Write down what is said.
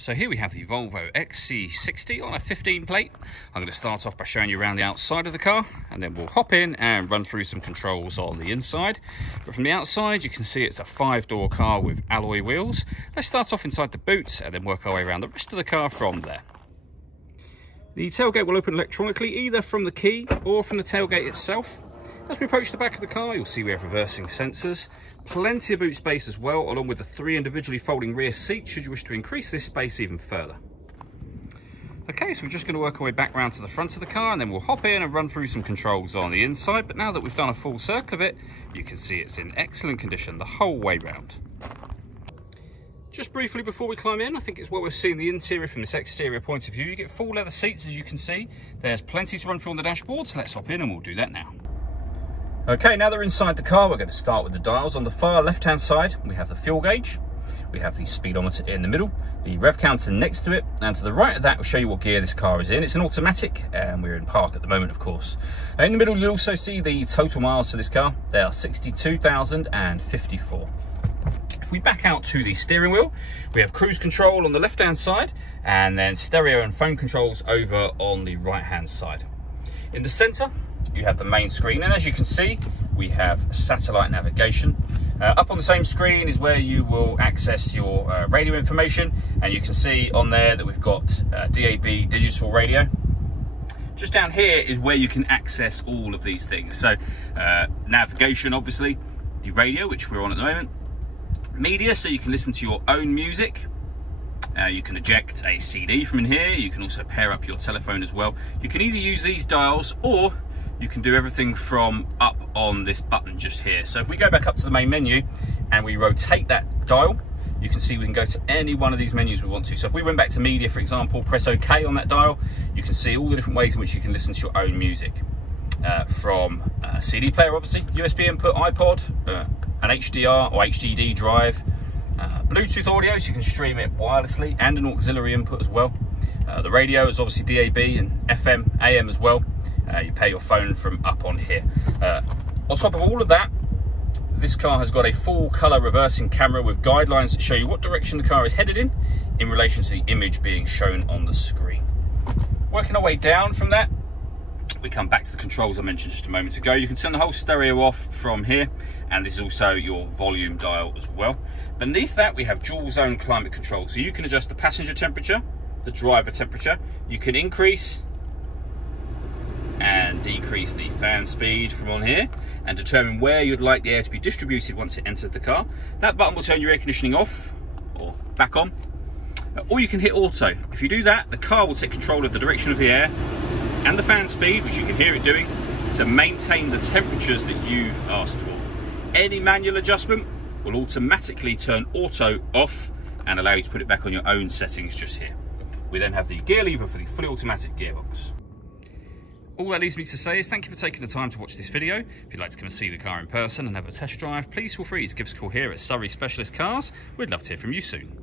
So here we have the Volvo XC60 on a 15 plate. I'm going to start off by showing you around the outside of the car, and then we'll hop in and run through some controls on the inside. But from the outside, you can see it's a 5-door car with alloy wheels. Let's start off inside the boot and then work our way around the rest of the car from there. The tailgate will open electronically, either from the key or from the tailgate itself. As we approach the back of the car, you'll see we have reversing sensors, plenty of boot space as well, along with the 3 individually folding rear seats should you wish to increase this space even further. Okay, so we're just going to work our way back round to the front of the car, and then we'll hop in and run through some controls on the inside. But now that we've done a full circle of it, you can see it's in excellent condition the whole way round. Just briefly before we climb in, I think it's what we're seeing the interior from this exterior point of view. You get full leather seats, as you can see. There's plenty to run through on the dashboard, so let's hop in and we'll do that now. Okay, now that we're inside the car, we're going to start with the dials. On the far left-hand side, we have the fuel gauge. We have the speedometer in the middle, the rev counter next to it, and to the right of that will show you what gear this car is in. It's an automatic, and we're in park at the moment, of course. In the middle, you'll also see the total miles for this car. They are 62,054. If we back out to the steering wheel, we have cruise control on the left-hand side, and then stereo and phone controls over on the right-hand side. In the centre, you have the main screen, and as you can see, we have satellite navigation. Up on the same screen is where you will access your radio information, and you can see on there that we've got DAB digital radio. Just down here is where you can access all of these things. So navigation, obviously, the radio, which we're on at the moment, media, so you can listen to your own music. You can eject a CD from in here. You can also pair up your telephone as well. You can either use these dials, or you can do everything from up on this button just here. So if we go back up to the main menu and we rotate that dial, you can see we can go to any one of these menus we want to. So if we went back to media, for example, press OK on that dial, you can see all the different ways in which you can listen to your own music. From a CD player, obviously, USB input, iPod, an HDR or HDD drive, Bluetooth audio, so you can stream it wirelessly, and an auxiliary input as well. The radio is obviously DAB and FM, AM as well. You pair your phone from up on here. On top of all of that, this car has got a full colour reversing camera with guidelines that show you what direction the car is headed in relation to the image being shown on the screen. Working our way down from that, we come back to the controls I mentioned just a moment ago. You can turn the whole stereo off from here, and this is also your volume dial as well. Beneath that, we have dual zone climate control, so you can adjust the passenger temperature, the driver temperature. You can increase and decrease the fan speed from on here, and determine where you'd like the air to be distributed once it enters the car. That button will turn your air conditioning off or back on, or you can hit auto. If you do that, the car will take control of the direction of the air and the fan speed, which you can hear it doing, to maintain the temperatures that you've asked for. Any manual adjustment will automatically turn auto off and allow you to put it back on your own settings just here. We then have the gear lever for the fully automatic gearbox. All that leaves me to say is thank you for taking the time to watch this video. If you'd like to come and see the car in person and have a test drive, please feel free to give us a call here at Surrey Specialist Cars. We'd love to hear from you soon.